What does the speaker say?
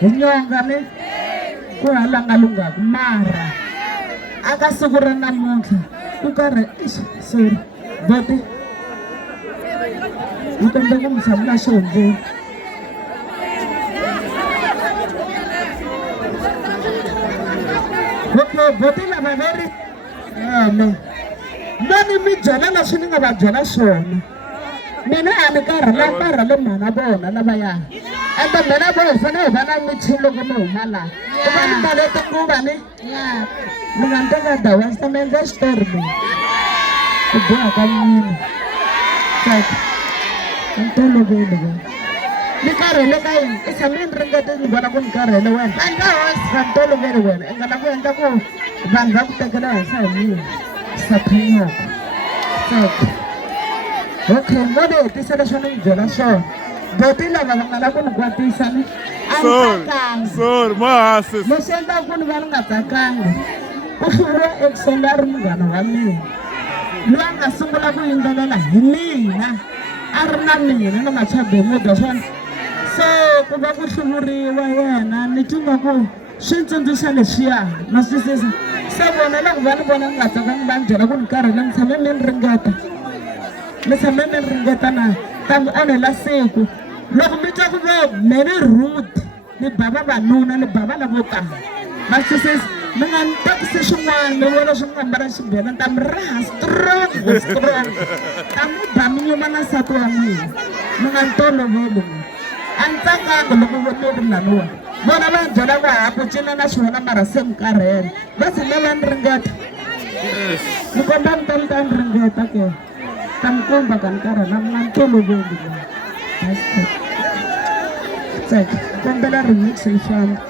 Inyonga ni ku halanga lungaku mara aka siku ra namuntlha ku karhi sorry boti u kombe ku mi hlamula xihundleni okay boti lava va ri mani mi byela leswi ni nga va byela swona mina a ni karhale mhana vona lavaya ende mina vo hi fanele hi va na michini loko mi huma laha ku va ni mbale tinguva ni mi nga ni teka dawansi ta mi endla xitori mina ku boha ka nyini tsaka ni tolovele wena ni karhele ka yini i tshame ni ringete ni vona ku ni karhele wena ka ni tolovele wena i nga la ku endla ku vanhu va ku tekela henhla hi mina saphanyoko tsaka okay mo ni hetisa leswi ni mi byela swona boti lava va nga la ku ni kwatisa ni a ni tsakangi leswi endlaka ku ni va ni nga tsakangi ku hluriwa ekuseni a ri munghana wa mina loyi a nga sungula ku yimbelela hi mina a ri na mina ni nga chabemudya swona so ku va ku hluriwa yena ni twi nga ku swi tsundzuxa leswiya ma swisisa se vona loko va ni vona ni nga tsakangi va ni byela ku ni karhele ni tshame mi ni ringeta mi tshame mi ni ringeta na kambe a ni la siku loko mi twa ku ve meni rude ni ba vavanuna ni ba vana vo tala ma swisisa mi nga ni tekisi swin'wana mi vona swi nga mbala xibelani ta mi raha strong ta mi ba mi nyuma na nsati wa n'wina mi nga ni toloveli a ni tsakanga loko mi ri laniwa vona va byela ku ha ku cina na swona mara se mi karhele va tshame va ni ringeta mi komba mi ta ni ringeta ke ta mi komba ka ni karhala mi nga ni toloveli tsaka kombela remix yi famba